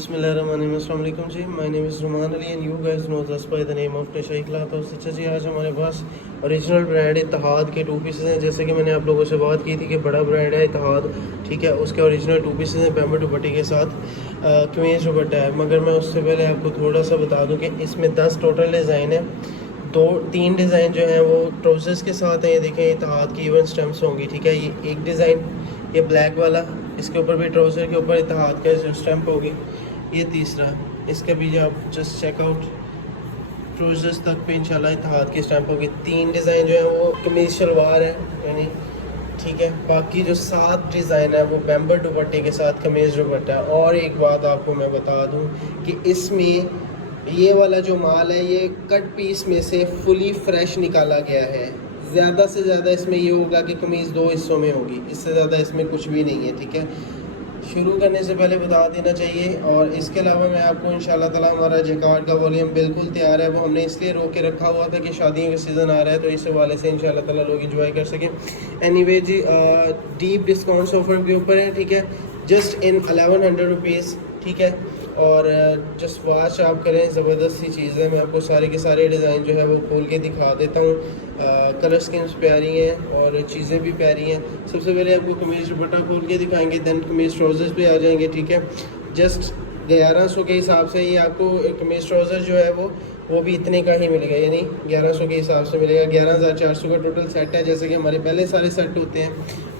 अस्सलामुअलैकुम जी, my name is Ruman Ali and you guys knows us by the name of Nasha तो अच्छा जी, आज हमारे पास ओरिजिनल ब्रांड इत्तेहाद के 2 पीसेस हैं। जैसे कि मैंने आप लोगों से बात की थी कि बड़ा ब्रांड है इत्तेहाद, ठीक है। उसके ओरिजिनल 2 पीसेस हैं बैम्बू दुपट्टे के साथ, कमीज़ दुपट्टा है। मगर मैं उससे पहले आपको थोड़ा सा बता दूँ कि इसमें 10 टोटल डिज़ाइन है। 3 डिज़ाइन जो हैं वो ट्राउज़र्स के साथ हैं। ये देखें, इत्तेहाद की इवन स्टम्प्स होंगी, ठीक है। ये एक डिज़ाइन, ये ब्लैक वाला, इसके ऊपर भी ट्राउज़र के ऊपर इत्तेहाद का जो स्टैम्प होगी। ये तीसरा, इसका भी जो आप जस्ट चेकआउट ट्राउज़र्स तक पे इंशाल्लाह इत्तेहाद की स्टैम्प होगी। 3 डिज़ाइन जो है वो कमीज़ शलवार है यानी, ठीक है। बाकी जो 7 डिज़ाइन है वो बैम्बर दुपट्टे के साथ कमीज़ दुपट्टा है। और एक बात आपको मैं बता दूं कि इसमें ये वाला जो माल है ये कट पीस में से फुली फ्रेश निकाला गया है। ज़्यादा से ज़्यादा इसमें ये होगा कि कमीज़ 2 हिस्सों में होगी, इससे ज़्यादा इसमें कुछ भी नहीं है, ठीक है। शुरू करने से पहले बता देना चाहिए। और इसके अलावा मैं आपको इंशाल्लाह ताला हमारा जैकार्ड का वॉल्यूम बिल्कुल तैयार है। वो हमने इसलिए रोक के रखा हुआ था कि शादियों का सीज़न आ रहा है, तो इस हवाले से इंशाल्लाह ताला लोग इंजॉय कर सकें। एनीवे जी, डीप डिस्काउंट्स ऑफर के ऊपर है, ठीक है। जस्ट इन 1100 रुपीज़, ठीक है। और जस्ट वॉच आप करें, ज़बरदस्त सी चीज़ है। मैं आपको सारे के सारे डिज़ाइन जो है वो खोल के दिखा देता हूँ। कलर स्कीम्स प्यारी हैं और चीज़ें भी प्यारी हैं। सबसे पहले आपको कमीज़ दुपट्टा खोल के दिखाएंगे, दैन कमीज़ ट्राउज़र्स पे आ जाएंगे, ठीक है। जस्ट 1100 के हिसाब से ही आपको कमीज़ ट्राउज़र जो है वो भी इतने का ही मिलेगा, यानी 1100 के हिसाब से मिलेगा। 11,400 का टोटल सेट है, जैसे कि हमारे पहले सारे सेट होते हैं।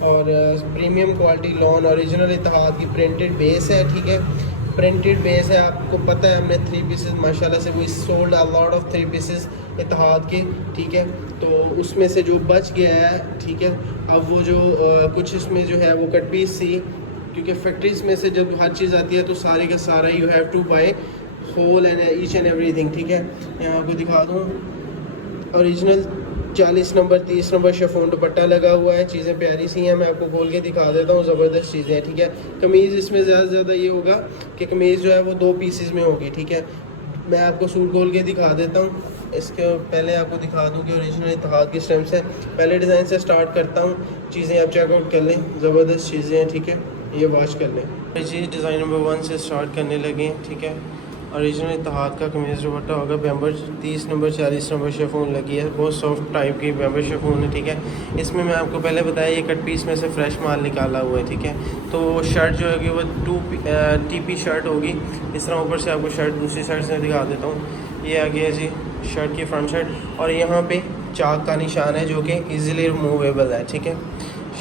और प्रीमियम क्वालिटी लॉन ओरिजिनल इत्तेहाद की प्रिंटेड बेस है, ठीक है। प्रिंटेड बेस है, आपको पता है हमने 3 पीसेस माशाल्लाह से we sold a lot of 3 pieces Ittehad के, ठीक है। तो उसमें से जो बच गया है, ठीक है। अब वो जो कुछ इसमें जो है वो कट पीस सी, क्योंकि फैक्ट्रीज में से जब हर चीज़ आती है तो सारे का सारा you have to buy whole and each and everything, ठीक है। यहाँ आपको दिखा दूँ original 40 number 30 number chiffon dupatta लगा हुआ है। चीज़ें प्यारी सी हैं, मैं आपको खोल के दिखा देता हूँ। ज़बरदस्त चीज़ें हैं, ठीक है। कमीज़ इसमें ज़्यादा से ज़्यादा ये होगा कि कमीज़ जो है वो 2 पीसेस में होगी, ठीक है। मैं आपको सूट खोल के दिखा देता हूँ। इसके पहले आपको दिखा दूँ कि ओरिजिनल इत्तेहाद की स्टैम्प्स है। पहले डिज़ाइन से स्टार्ट करता हूँ, चीज़ें आप चेकआउट कर लें, ज़बरदस्त चीज़ें हैं, ठीक है। ये वॉच कर लें जी। डिज़ाइन नंबर 1 से स्टार्ट करने लगे, ठीक है। ओरिजिनल इत्तेहाद का कमीज़ दुपट्टा होगा, बैम्बर 30 नंबर 40 नंबर शिफॉन लगी है, बहुत सॉफ्ट टाइप की बैम्बर शिफॉन है, ठीक है। इसमें मैं आपको पहले बताया ये कट पीस में से फ्रेश माल निकाला हुआ है, ठीक है। तो शर्ट जो होगी वो TP शर्ट होगी। इस तरह ऊपर से आपको शर्ट दूसरी साइड से दिखा देता हूँ। ये आ गया जी शर्ट की फ्रंट साइड, और यहाँ पे चाक का निशान है जो कि ईज़िली रिमूवेबल है, ठीक है।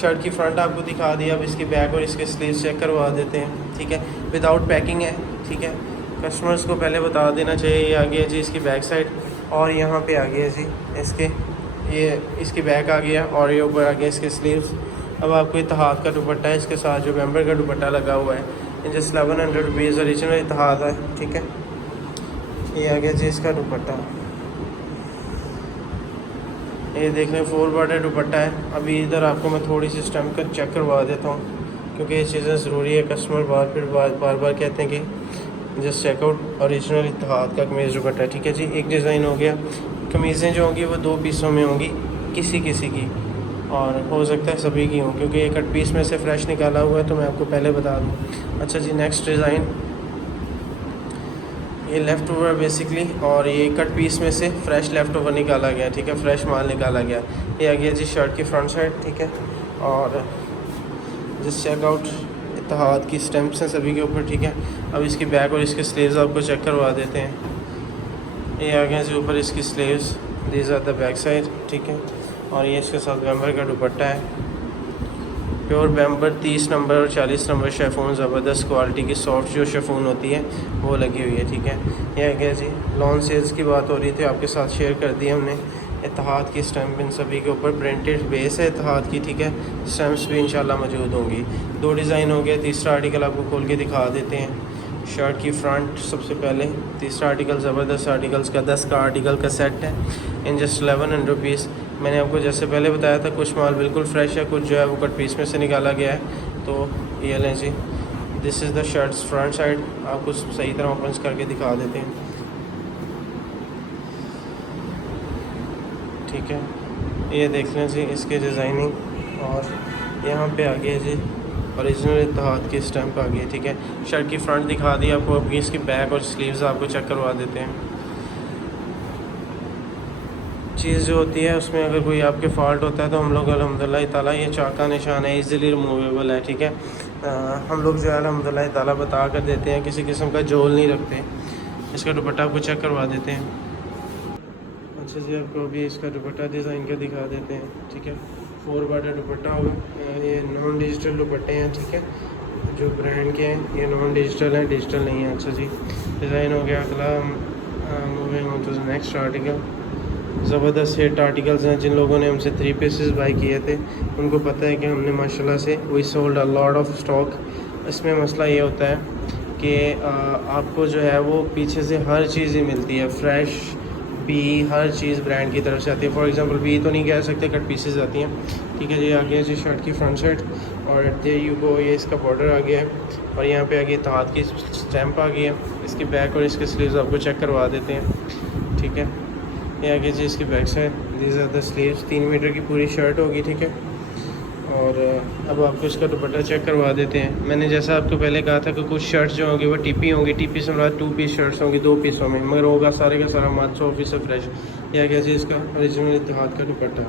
शर्ट की फ्रंट आपको दिखा दिया। अब इसकी बैक और इसके स्लीव्स चेक करवा देते हैं, ठीक है। विदाउट पैकिंग है, ठीक है। कस्टमर्स को पहले बता देना चाहिए। ये आ गया जी इसकी बैक साइड, और यहाँ पे आ गया जी ये इसकी बैक आ गया, और ये ऊपर आ गया इसके स्लीव्स। अब आपको इत्तेहाद का दुपट्टा है, इसके साथ जो बैम्बर का दुपट्टा लगा हुआ है। जस्ट 1100 रुपीज़ ओरिजिनल इत्तेहाद है, ठीक है। ये आ गया जी इसका दुपट्टा, ये देख लें 4 बॉर्डर दुपट्टा है। अभी इधर आपको मैं थोड़ी सी स्टैम्प कर चेक करवा देता हूँ, क्योंकि ये चीज़ें ज़रूरी है। कस्टमर बार बार कहते हैं कि जस्ट चेकआउट ओरिजिनल इत्तेहाद का कमीज़ दुपट्टा, ठीक है जी। एक डिज़ाइन हो गया। कमीज़ें जो होंगी वो 2 पीसों में होंगी, किसी की, और हो सकता है सभी की हों, क्योंकि एक कट पीस में से फ्रेश निकाला हुआ है, तो मैं आपको पहले बता दूँ। अच्छा जी, नेक्स्ट डिज़ाइन, ये लेफ़्ट ओवर बेसिकली, और ये कट पीस में से फ्रेश लेफ़्ट ओवर निकाला गया, ठीक है। फ्रेश माल निकाला गया। ये आ गया जी शर्ट की फ्रंट साइड, ठीक है। और जस्ट चेकआउट इत्तेहाद की स्टैम्प्स हैं सभी के ऊपर, ठीक है। अब इसकी बैक और इसके स्लीव्स आपको चेक करवा देते हैं। ये आ गया जी ऊपर इसकी sleeves, these are the back side, ठीक है। और ये इसके साथ बैम्बर का दुपट्टा है, प्योर बैम्बर 30 नंबर और 40 नंबर शिफॉन, ज़बरदस्त क्वालिटी की सॉफ्ट जो शिफॉन होती है वो लगी हुई है, ठीक है। ये आ गया जी लॉन सेल्स की बात हो रही थी, आपके साथ शेयर कर दी हमने। इत्तेहाद की स्टैम्प इन सभी के ऊपर प्रिंटेड बेस है इत्तेहाद की, ठीक है। स्टैम्प्स भी इंशाल्लाह मौजूद होंगी। 2 डिज़ाइन हो गया। तीसरा आर्टिकल आपको खोल के दिखा देते हैं। शर्ट की फ्रंट सबसे पहले, तीसरा आर्टिकल ज़बरदस्त आर्टिकल्स का 10 का आर्टिकल का सेट है इन जस्ट 1100 रुपीज़। मैंने आपको जैसे पहले बताया था, कुछ माल बिल्कुल फ्रेश है, कुछ जो है वो कट पीस में से निकाला गया है। तो ये लें जी, this is the shirts front side. आपको सही तरह ओपन करके दिखा देते हैं, ठीक है। ये देख लें जी इसके डिज़ाइनिंग, और यहाँ पे आ गया जी ओरिजिनल इत्तेहाद की स्टैंप आ गई है, ठीक है। शर्ट की फ्रंट दिखा दी आपको, अब इसकी बैक और स्लीव्स आपको चेक करवा देते हैं। चीज़ जो होती है उसमें अगर कोई आपके फॉल्ट होता है तो हम लोग अल्हम्दुलिल्लाह ताला, ये चाका निशान है, इजीली रिमूवेबल है, ठीक है। हम लोग जो है अल्हम्दुलिल्लाह ताला बता कर देते हैं, किसी किस्म का जोल नहीं रखते। इसका दुपट्टा आपको चेक करवा देते हैं। अच्छा जी, आपको अभी इसका दुपट्टा डिज़ाइन का दिखा देते हैं, ठीक है। 4 बॉर्डर दुपट्टा होगा, ये नॉन डिजिटल दुपट्टे हैं, ठीक है। जो ब्रांड के हैं ये नॉन डिजिटल है, डिजिटल नहीं है। अच्छा जी, डिज़ाइन हो गया। अगला moving on to the next article. ज़बरदस्त हिट आर्टिकल्स हैं। जिन लोगों ने हमसे 3 पीसेस बाई किए थे उनको पता है कि हमने माशाल्लाह से we sold a lot of stock. इसमें मसला ये होता है कि आपको जो है वो पीछे से हर चीज़ ही मिलती है, फ्रेश बी, हर चीज़ ब्रांड की तरफ से आती है। फॉर एग्जांपल बी तो नहीं कह सकते, कट पीसेस आती हैं, ठीक है जी। आ गया जी शर्ट की फ्रंट साइड और देयर यू गो, ये इसका बॉर्डर आ गया है और यहाँ पे आ गई इत्तेहाद की स्टैंप आ गई है। इसकी बैक और इसके स्लीव्स आपको चेक करवा देते हैं, ठीक है। ये आगे जी इसकी back side, these are the sleeves. 3 meter की पूरी शर्ट होगी, ठीक है। और अब आपको इसका दुपट्टा चेक करवा देते हैं। मैंने जैसा आपको पहले कहा था कि कुछ शर्ट्स जो होंगी वो टीपी होंगी, टीपी से हमारा 2 पीस शर्ट्स होंगी 2 पीसों में, मगर होगा सारे का सारा 500% फ्रेश। ये आगे जी इसका ओरिजिनल इत्तेहाद का दुपट्टा।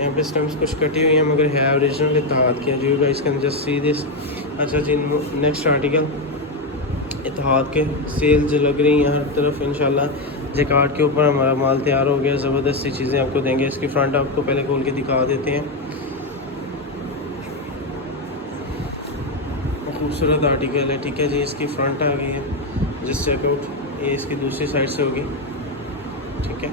यहाँ पे स्टम्प्स कुछ कटी हुई हैं मगर है ओरिजिनल इत्तेहाद की, जो guys can just see this. अच्छा जी, नेक्स्ट आर्टिकल इत्तेहाद के सेल्स लग रही हैं हर तरफ इंशाल्लाह। जैकार्ड के ऊपर हमारा माल तैयार हो गया, ज़बरदस्त सी चीज़ें आपको देंगे। इसकी फ्रंट आपको पहले खोल के दिखा देते हैं। खूबसूरत आर्टिकल है, ठीक है जी। इसकी फ्रंट आ गई है, जिस चेकआउट ये इसकी दूसरी साइड से होगी, ठीक है।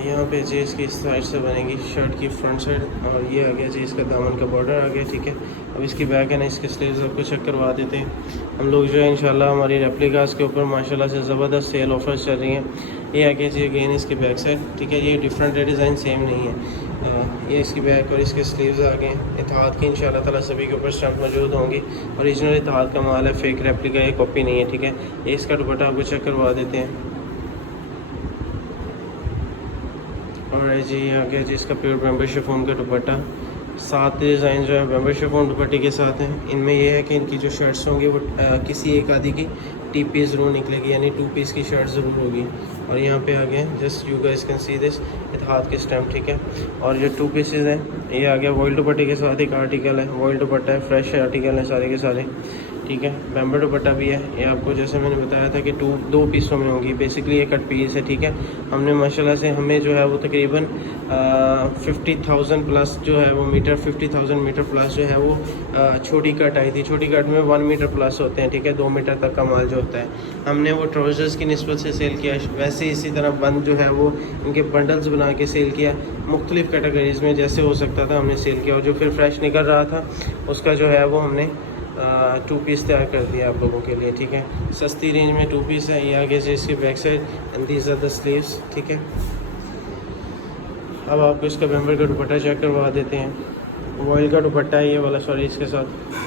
यहाँ पे जी इसकी इस साइड से बनेगी शर्ट की फ्रंट साइड और ये आ गया जी इसका दामन का बॉर्डर आ गया, ठीक है। अब इसकी बैक है ना, इसके स्लीव्स आपको चेक करवा देते हैं। हम लोग जो है इंशाल्लाह हमारी रेप्लिकास के ऊपर माशाल्लाह से ज़बरदस्त सेल ऑफर्स चल रही हैं। ये आ गया जी अगेन इसकी बैक साइड, ठीक है। ये डिफरेंट है, डिज़ाइन सेम नहीं है। ये इसकी बैक और इसके स्लीव्स आ गए हैं इत्तेहाद की। इंशाल्लाह ताला सभी के ऊपर स्टैंप मौजूद होंगी। ओरिजिनल इत्तेहाद का माल है, फेक रेप्लिका, ये कॉपी नहीं है, ठीक है। ये इसका दुपट्टा आपको चेक करवा देते हैं। और जी आ गया जी इसका प्योर बैम्बू शिफॉन का दुपट्टा। 7 डिज़ाइन जो है बैम्बू शिफॉन दुपट्टे के साथ हैं। इनमें यह है कि इनकी जो शर्ट्स होंगी वो किसी एक आदि की टीपी ज़रूर निकलेगी, यानी 2 पीस की शर्ट ज़रूर होगी। और यहाँ पे आ गए just you guys can see this Ittehad के स्टैम्प, ठीक है। और जो 2 पीसेज हैं ये आ गया वॉइल दुपट्टे के साथ एक आर्टिकल है, वॉइल दुपट्टा है, फ्रेश आर्टिकल है सारे के सारे, ठीक है। बैम्बू दुपट्टा भी है। ये आपको जैसे मैंने बताया था कि 2 पीसों में होगी, बेसिकली ये कट पीस है, ठीक है। हमने माशाल्लाह से हमें जो है वो तकरीबन 50,000 प्लस जो है वो मीटर, 50,000 मीटर प्लस जो है वो छोटी कट आई थी। छोटी कट में 1 मीटर प्लस होते हैं, ठीक है। 2 मीटर तक का माल जो होता है हमने वो ट्राउज़र्स की निस्बत से सेल किया। वैसे इसी तरह बंद जो है वो इनके बंडल्स बना के सेल किया, मुख्तलिफ कैटेगरीज़ में जैसे हो सकता था हमने सेल किया। और जो फिर फ्रेश निकल रहा था उसका जो है वो हमने 2 पीस तैयार कर दिया आप लोगों के लिए, ठीक है। सस्ती रेंज में 2 पीस है। ये आगे से इसकी back side and these are the sleeves, ठीक है। अब आपको इसका बैम्बू का दुपट्टा चेक करवा देते हैं। वॉइल का दुपट्टा है ये वाला, सॉरी इसके साथ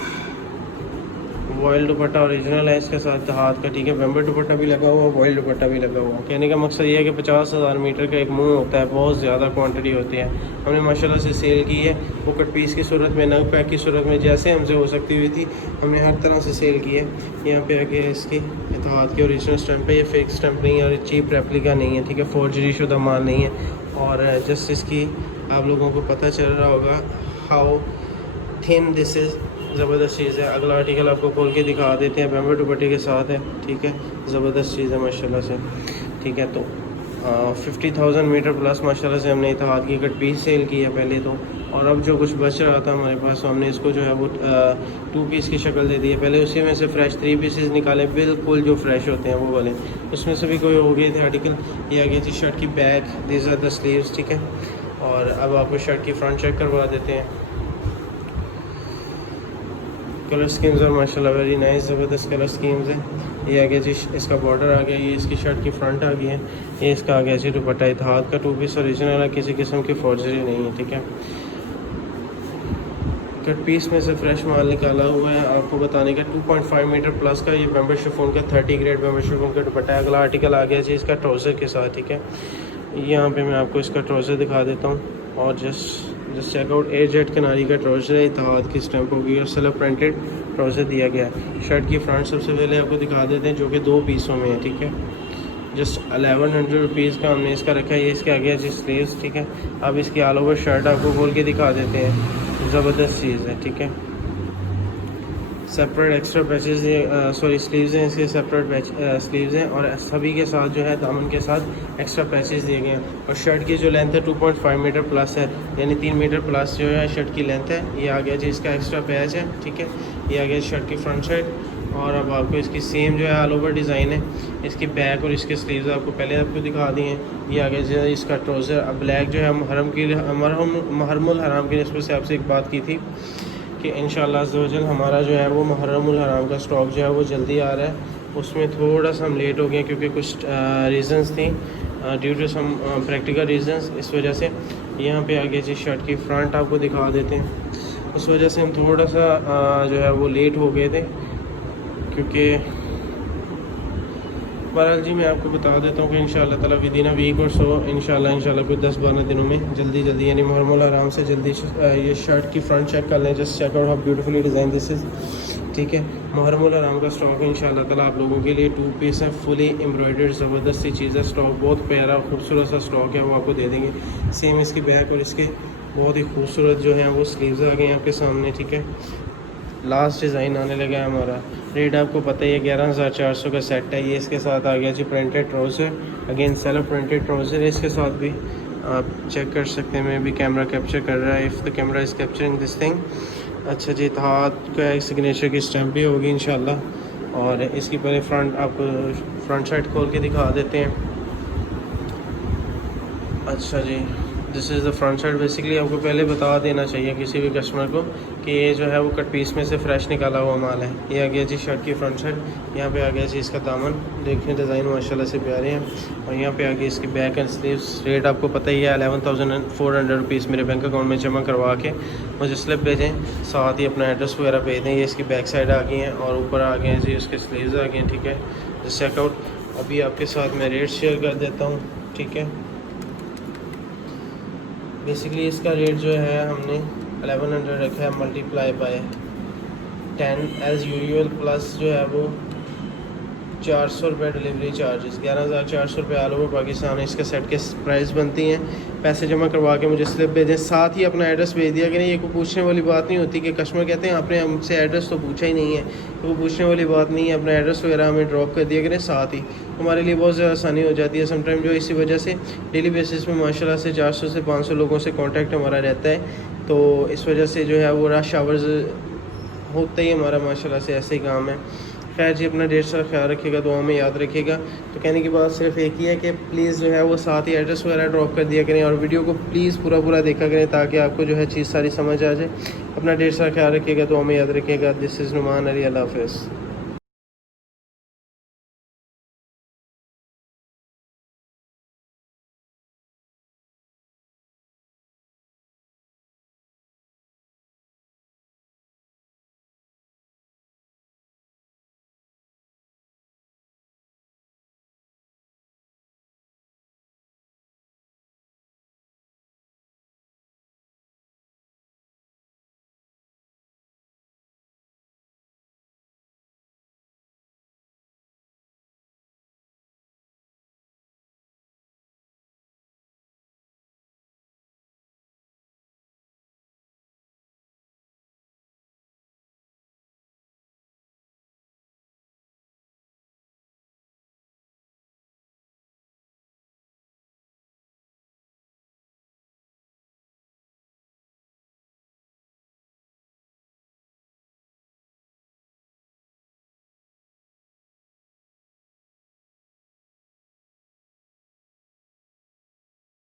वॉइल दुपट्टा ओरिजिनल है इसके साथ हाथ का, ठीक है। बैम्बू दुपट्टा भी लगा हुआ, वॉइल दुपट्टा भी लगा हुआ। कहने का मकसद ये है कि 50,000 मीटर का एक मुंह होता है, बहुत ज़्यादा क्वांटिटी होती है। हमने माशाल्लाह से सेल की है, वो कट पीस की सूरत में, नग पैक की सूरत में, जैसे हमसे हो सकती हुई थी हमने हर तरह से सेल की है। यहाँ पे आगे इसकी इत्तेहाद की ओरिजिनल स्टैंप है, ये फेक स्टैंप नहीं है और चीप रेप्लिका नहीं है, ठीक है। फोर्जरी शुदा माल नहीं है। और जस्ट इसकी आप लोगों को पता चल रहा होगा हाउ थिन दिस इज़, ज़बरदस्त चीज़ है। अगला आर्टिकल आपको खोल के दिखा देते हैं, बैम्बू दुपट्टे के साथ है, ठीक है। ज़बरदस्त चीज़ है माशाल्लाह से, ठीक है। तो 50,000 मीटर प्लस माशाल्लाह से हमने इत्तेहाद की कट पीस सेल की है पहले तो, और अब जो कुछ बच रहा था हमारे पास तो हमने इसको जो है वो 2 पीस की शक्ल दे दी है। पहले उसी में से फ्रेश 3 पीसेस निकाले, बिल्कुल जो फ्रेश होते हैं वो वाले, उसमें से भी कोई हो गए थे आर्टिकल। ये आ गई थी शर्ट की back, these are the sleeves, ठीक है। और अब आपको शर्ट की फ्रंट चेक करवा देते हैं। कलर स्कीम्स और माशाल्लाह वेरी नाइस, ज़बरदस्त कलर स्कीम्स हैं। ये आ गया जी इसका बॉर्डर आ गया, ये इसकी शर्ट की फ्रंट आ गई है। ये इसका आ गया जी दुपट्टा इत्तेहाद का 2 पीस ओरिजिनल है, किसी किस्म की फॉर्जरी नहीं है, ठीक है। कट पीस में से फ्रेश माल निकाला हुआ है। आपको बताने का 2.5 मीटर प्लस का ये बैम्बू शिफॉन का 30 ग्रेड बैम्बू शिफॉन का दुपट्टा है। अगला आर्टिकल आ गया जी इसका ट्राउज़र के साथ, ठीक है। यहाँ पे मैं आपको इसका ट्राउज़र दिखा देता हूँ और just just check out air jet कनारी का ट्राउज़र है, इत्तेहाद की स्टैम्प होगी और सेल्फ प्रिंटेड ट्राउज़र दिया गया है। शर्ट की फ्रंट सबसे पहले आपको दिखा देते हैं, जो कि 2 पीसों में है, ठीक है। जस्ट 1100 रुपीज़ का हमने इसका रखा है। ये इसके आगे है स्लीव्स, ठीक है। अब इसकी ऑल ओवर शर्ट आपको खोल के दिखा देते हैं, ज़बरदस्त चीज़ है, ठीक है। Separate extra patches sorry sleeves हैं, इसके सेपरेट स्लीव्स हैं और सभी के साथ जो है दामन के साथ एक्स्ट्रा पैचेस दिए गए हैं। और शर्ट की जो लेंथ है 2.5 मीटर प्लस है, यानी 3 मीटर प्लस जो है शर्ट की लेंथ है। ये आ गया जी इसका एक्स्ट्रा पैच है, ठीक है। ये आ गया शर्ट की फ्रंट साइड और अब आपको इसकी सेम जो है ऑल ओवर डिज़ाइन है। इसकी बैक और इसके स्लीव्स आपको पहले आपको दिखा दिए हैं। ये आ गया जी इसका ट्राउज़र। अब ब्लैक जो है मुहर्रमुल हराम की निस्बत से आपसे एक बात की थी कि इंशाअल्लाह अज़्ज़वजल हमारा जो है वो मुहर्रमुल हराम का स्टॉक जो है वो जल्दी आ रहा है। उसमें थोड़ा सा हम लेट हो गए क्योंकि कुछ रीज़न्स थी, due to some practical reasons, इस वजह से। यहाँ पे आगे जी शर्ट की फ्रंट आपको दिखा देते हैं। उस वजह से हम थोड़ा सा जो है वो लेट हो गए थे, क्योंकि बहरहाल जी मैं आपको बता देता हूँ कि इंशाअल्लाह ताला विदिन अ वीक और सो इंशाअल्लाह कोई 10-12 दिनों में जल्दी यानी मुहर्रमुल हराम से जल्दी ये शर्ट की फ्रंट चेक कर लें। Just check out how beautifully design this is, ठीक है। मुहर्रमुल हराम का स्टॉक है इंशाअल्लाह ताला आप लोगों के लिए। 2 पीस है, फुली एम्ब्रॉयडर्ड, ज़बरदस्त सी चीज़ है। स्टॉक बहुत प्यारा खूबसूरत सा स्टॉक है, वो आपको दे देंगे। सेम इसकी बैक और इसके बहुत ही खूबसूरत जो है वो स्लीव्स आ गए हैं आपके सामने, ठीक है। लास्ट डिज़ाइन आने लगा है हमारा। रेट आपको पता ही है 11,400 का सेट है। ये इसके साथ आ गया जी printed trouser, again self printed trouser है इसके साथ भी। आप चेक कर सकते हैं, मैं भी कैमरा कैप्चर कर रहा है, if the camera is capturing this thing. अच्छा जी, हाथ का एक सिग्नेचर की स्टैम्प भी होगी इंशाल्लाह। और इसकी पहले फ्रंट आपको फ्रंट साइड खोल के दिखा देते हैं। अच्छा जी, this is the front side. Basically आपको पहले बता देना चाहिए किसी भी कस्टमर को कि ये जो है वो कट पीस में से फ़्रेश निकाला हुआ माल है। ये आ गया जी शर्ट की फ्रंट साइड। यहाँ पे आ गया जी इसका दामन, देखने डिज़ाइन माशाल्लाह से प्यारे हैं। और यहाँ पे आ गई इसकी बैक एंड स्लीव्स। रेट आपको पता ही है 11,400 रुपीज़ मेरे बैंक अकाउंट में जमा करवा के मुझे स्लिप भेजें, साथ ही अपना एड्रेस वगैरह भेज दें। ये इसकी बैक साइड आ गई हैं और ऊपर आ गए हैं जी उसके स्लीव्स आ गए हैं, ठीक है। Just check out. अभी आपके साथ मैं रेट शेयर कर देता हूँ, ठीक है। बेसिकली इसका रेट जो है हमने 1100 रखा है, multiply by 10 as usual, plus जो है वो 400 रुपये डिलीवरी चार्जेस। 11,400 रुपये ऑल ओवर पाकिस्तान इसके सेट के प्राइस बनती हैं। पैसे जमा करवा के मुझे स्लिप भेजें, साथ ही अपना एड्रेस भेज दिया करें। ये कोई पूछने वाली बात नहीं होती कि कस्टमर कहते हैं आपने हमसे एड्रेस तो पूछा ही नहीं है, तो वो पूछने वाली बात नहीं है। अपना एड्रेस वगैरह हमें ड्रॉप कर दिया करें, साथ ही हमारे लिए बहुत ज़्यादा आसानी हो जाती है। समटाइम जो इसी वजह से डेली बेसिस में माशाल्लाह से 400 से 500 लोगों से कॉन्टैक्ट हमारा रहता है, तो इस वजह से जो है वो रश आवर्स होते ही हमारा माशाल्लाह से ऐसे ही काम है। खैर जी, अपना ढेर सारा ख्याल रखिएगा, दुआ में याद रखिएगा। तो कहने की बात सिर्फ एक ही है कि प्लीज़ जो है वो साथ ही एड्रेस वगैरह ड्रॉप कर दिया करें और वीडियो को प्लीज़ पूरा देखा करें ताकि आपको जो है चीज़ सारी समझ आ जाए। अपना ढेर सारा ख्याल रखिएगा, दुआ में याद रखिएगा। दिस इज़ नुमान अली, अल्लाह हाफ़िज़।